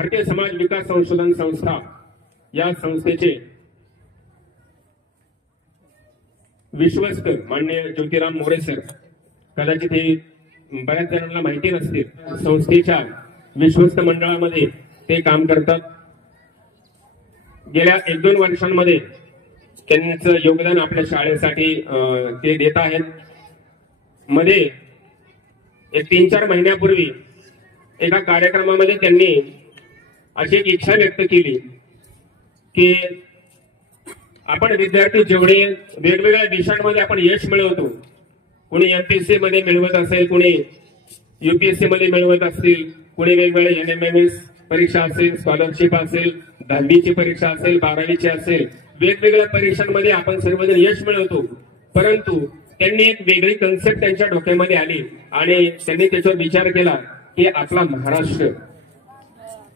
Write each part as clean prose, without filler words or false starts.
भारतीय समाज विकास संशोधन संस्था या संस्थेचे विश्वस्त माननीय ज्योतिराम मोरे सर, कदाचित हे बऱ्याच जणांना माहिती नसतील, संस्थेच्या विश्वस्त मंडळामध्ये ते काम करतात। गेल्या 1-2 वर्षांमध्ये त्यांचं योगदान आपल्या शाळेसाठी ते देत आहेत। मध्ये एक 3-4 महिन्यापूर्वी एका कार्यक्रमामध्ये त्यांनी अशी एक इच्छा व्यक्त केली की आपण विद्यार्थी जेवढे वेगवेगळ्या विषयांमध्ये आपण यश मिळवतो, कोणी एमपीएससी मध्ये मिळवत असेल, कोणी यूपीएससी मध्ये मिळवत असतील, कोणी वेगवेगळे एनएमएमएस परीक्षा असेल, स्कॉलरशिप असेल, 10वीची परीक्षा असेल, 12वीची असेल, वेगवेगळ्या परीक्षांमध्ये आपण सर्वजण यश मिळवतो। परंतु त्यांनी एक वेगळी कन्सेप्ट त्यांच्या डोक्यामध्ये आली आणि त्यांनी त्याच्यावर विचार केला की आपला महाराष्ट्र,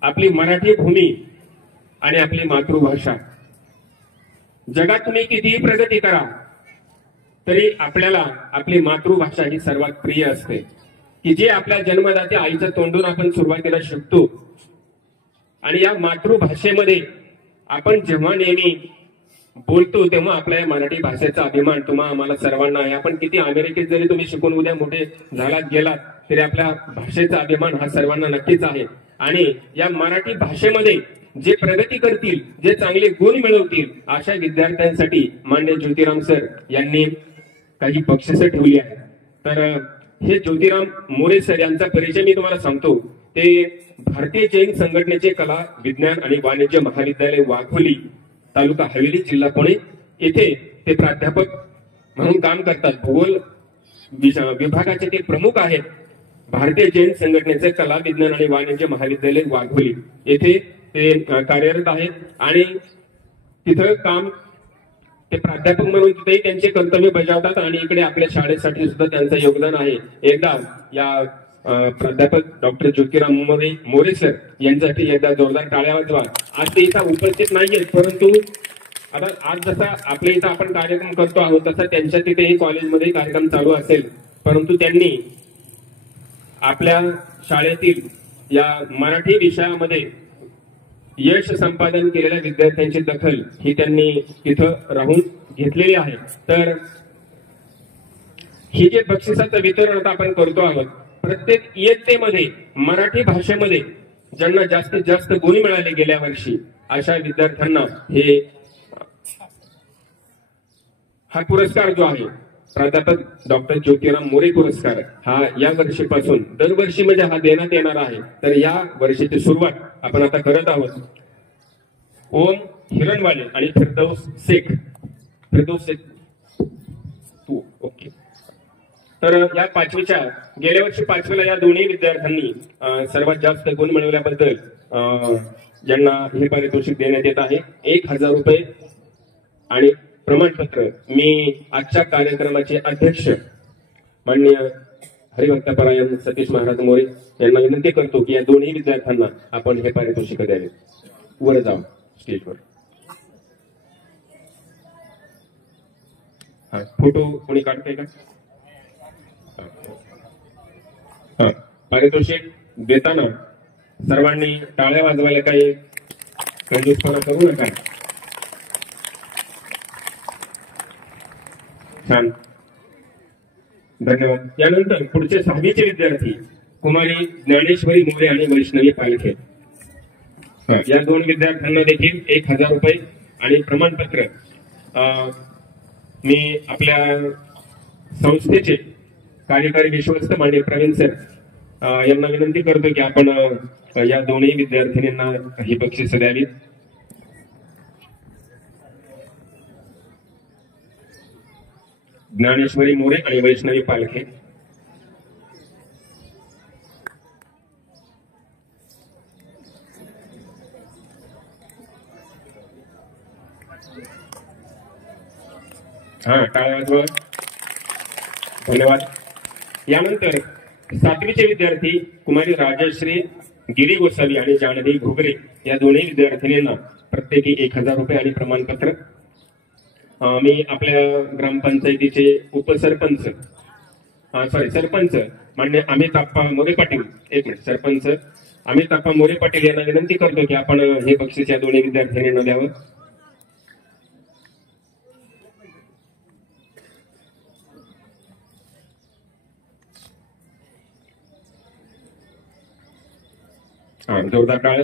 आपली मराठी भूमी आणि आपली मातृभाषा, जगात तुम्ही कितीही प्रगती करा तरी आपल्याला आपली मातृभाषा ही सर्वात प्रिय असते, की जे आपल्या जन्मदात्या आईच्या तोंडून आपण सुरुवातीला शिकतो। आणि या मातृभाषेमध्ये आपण जेव्हा नेहमी बोलतो तेव्हा आपल्या या मराठी भाषेचा अभिमान तुम्हा आम्हाला सर्वांना आहे। आपण किती अमेरिकेत जरी तुम्ही शिकून उद्या मोठे झालात गेलात तरी आपल्या भाषेचा अभिमान हा सर्वांना नक्कीच आहे। आणि या मराठी भाषेमध्ये जे प्रगती करतील, जे चांगले गुण मिळवतील, अशा विद्यार्थ्यांसाठी माननीय ज्योतिराम सर यांनी काही बक्षिसं ठेवली आहेत। तर हे ज्योतिराम मोरे सर यांचा परिचय मी तुम्हाला सांगतो। ते भारतीय जैन संघटनेचे कला विज्ञान आणि वाणिज्य महाविद्यालय वाघोली, तालुका हवेली, जिल्हा पुणे येथे ते प्राध्यापक म्हणून काम करतात। भूगोल विभागाचे ते प्रमुख आहेत। भारतीय जैन संघटनेचे कला विज्ञान आणि वाणिज्य महाविद्यालय वाघोली येथे ते कार्यरत आहेत आणि तिथं काम ते प्राध्यापक म्हणून तिथेही त्यांचे कर्तव्य बजावतात आणि इकडे आपल्या शाळेसाठी सुद्धा त्यांचं योगदान आहे। एकदा या प्राध्यापक डॉक्टर ज्योतिराम मोरे सर यांच्यासाठी एकदा जोरदार टाळ्या वाजवा। आज ते इथं उपस्थित नाहीयेत, परंतु आता आज जसा आपल्या इथं आपण कार्यक्रम करतो आहोत तसा त्यांच्या तिथेही कॉलेजमध्ये कार्यक्रम चालू असेल, परंतु त्यांनी आपल्या शाळेतील या मराठी विषयामध्ये यश संपादन केलेल्या विद्यार्थ्यांची दखल ही त्यांनी तिथं राहून घेतलेली आहे। तर ही जे बक्षिसाचं वितरण आता आपण करतो आहोत, प्रत्येक इयत्तेमध्ये मराठी भाषेमध्ये ज्यांना जास्तीत जास्त गुण मिळाले गेल्या वर्षी अशा विद्यार्थ्यांना हा पुरस्कार जो आहे प्राध्यापक डॉक्टर ज्योतिराम मोरे पुरस्कार हा या वर्षीपासून दरवर्षी म्हणजे हा देण्यात येणार आहे। तर या वर्षीची सुरुवात आपण आता करत आहोत। ओम हिरणवाले आणि फिरदौस शेख तू ओके। तर या 5वीच्या गेल्या वर्षी 5वीला या दोन्ही विद्यार्थ्यांनी सर्वात जास्त गुण मिळवल्याबद्दल ज्यांना हे पारितोषिक देण्यात येत आहे 1000 रुपये आणि प्रमाणपत्र। मी आजच्या कार्यक्रमाचे अध्यक्ष माननीय हरिभक्तपरायण सतीश महाराज मोरे यांना विनंती करतो की या दोन्ही विद्यार्थ्यांना आपण हे पारितोषिक द्यावे। वर जाऊ स्टेजवर। फोटो कोणी काढतंय का? पारितोषिक देताना सर्वांनी टाळ्या वाजवायला काही कंजूसपणा करू नका। छान, धन्यवाद। यानंतर पुढचे 6वीचे विद्यार्थी कुमारी ज्ञानेश्वरी मोरे आणि वैष्णवी पालखे, या 2 विद्यार्थ्यांना देखील 1000 रुपये आणि प्रमाणपत्र मी आपल्या संस्थेचे कार्यकारी विश्वस्त माननीय प्रवीण सर यांना विनंती करतो की आपण या दोन्ही विद्यार्थिनींना ही बक्षिस द्यावी। ज्ञानेश्वरी मोरे आणि वैष्णवी पालखे। टाळ्या वाजवा, धन्यवाद। यानंतर 7वीचे विद्यार्थी कुमारी राजश्री गिरी गोसावी आणि जानवी घुगरे या दोन्ही विद्यार्थिनींना प्रत्येकी 1000 रुपये आणि प्रमाणपत्र। मी आपल्या ग्रामपंचायतीचे उपसरपंच सरपंच मान्य अमित आप्पा मोरे पाटील, एक मिनिट, सरपंच अमित अप्पा मोरे पाटील यांना विनंती करतो की आपण हे बक्षीस या दोन्ही विद्यार्थ्यांना द्यावं. जोरदार टाळ.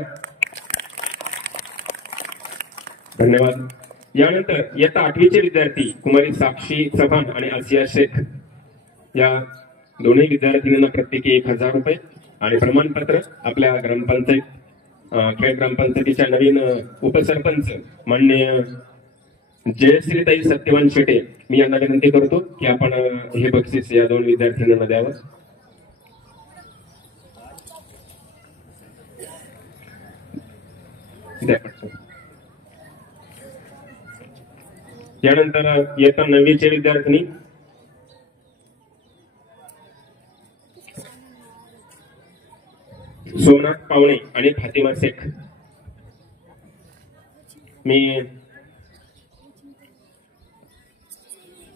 धन्यवाद. यानंतर इयत्ता 8वीचे विद्यार्थी कुमारी साक्षी चव्हाण आणि आसिया शेख या दोन्ही विद्यार्थिनींना प्रत्येकी 1000 रुपये आणि प्रमाणपत्र आपल्या ग्रामपंचायत खेड ग्रामपंचायतीच्या नवीन उपसरपंच माननीय जयश्रीताई सत्यवान शेटे मी यांना विनंती करतो की आपण हे बक्षीस या दोन विद्यार्थिनींना द्यावं. यानंतर इयत्ता 9वीचे विद्यार्थिनी सोमनाथ पावणे आणि फातिमा शेख मी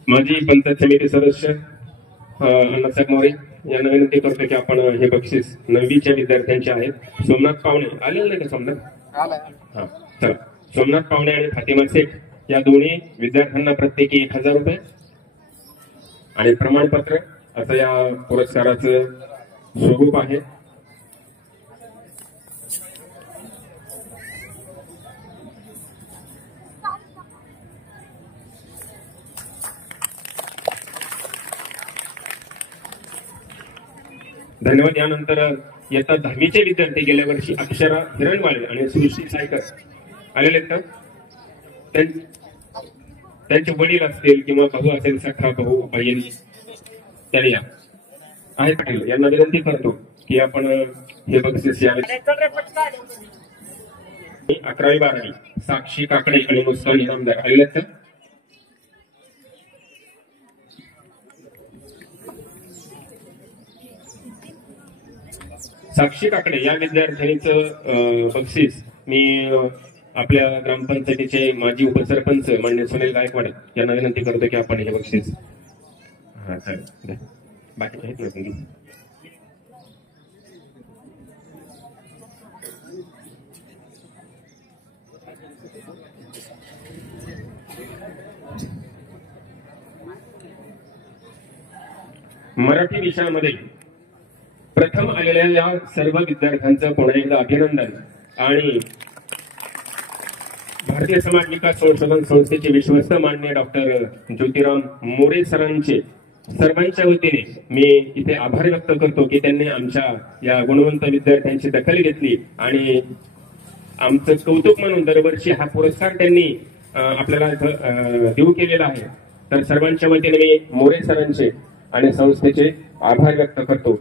माजी पंचायत समिती सदस्य अण्णासाहेब मोरे यांना विनंती करतो की आपण हे बक्षीस 9वीच्या विद्यार्थ्यांचे आहेत. सोमनाथ पावणे आलेलं नाही का? सोमनाथ हा चला. सोमनाथ पावणे आणि फातिमा शेख या दोन्ही विद्यार्थ्यांना प्रत्येकी 1000 रुपये आणि प्रमाणपत्र असं या पुरस्काराचं स्वरूप आहे. धन्यवाद. यानंतर इयत्ता 10वीचे विद्यार्थी गेल्या वर्षी अक्षरा हिरणवाळे आणि सृष्टी सायकर आलेले आहेत का? त्यांचे वडील असतील किंवा भाऊ असेल, सखा भाऊ बहीण त्यांनी या आहेत पाटील यांना विनंती करतो की आपण हे बक्षीस यावे. 11वी 12वी साक्षी काकडे आणि मुस्कान इनामदार आलेले आहेत का? साक्षी काकडे या विद्यार्थिनीचं बक्षीस मी आपल्या ग्रामपंचायतीचे माजी उपसरपंच माननीय सुनील गायकवाड यांना विनंती करतो की आपण हे बक्षीस बाकी आहेत ना. मराठी विषयामध्ये प्रथम आलेल्या या सर्व विद्यार्थ्यांचं पुन्हा एकदा अभिनंदन आणि भारतीय समाज विकास संशोधन संस्थेचे विश्वस्त माननीय डॉक्टर ज्योतिराम मोरे सरांचे सर्वांच्या वतीने मी इथे आभार व्यक्त करतो की त्यांनी आमच्या या गुणवंत विद्यार्थ्यांची दखल घेतली आणि आमचं कौतुक म्हणून दरवर्षी हा पुरस्कार त्यांनी आपल्याला देऊ केलेला आहे. तर सर्वांच्या वतीने मी मोरे सरांचे आणि संस्थेचे आभार व्यक्त करतो.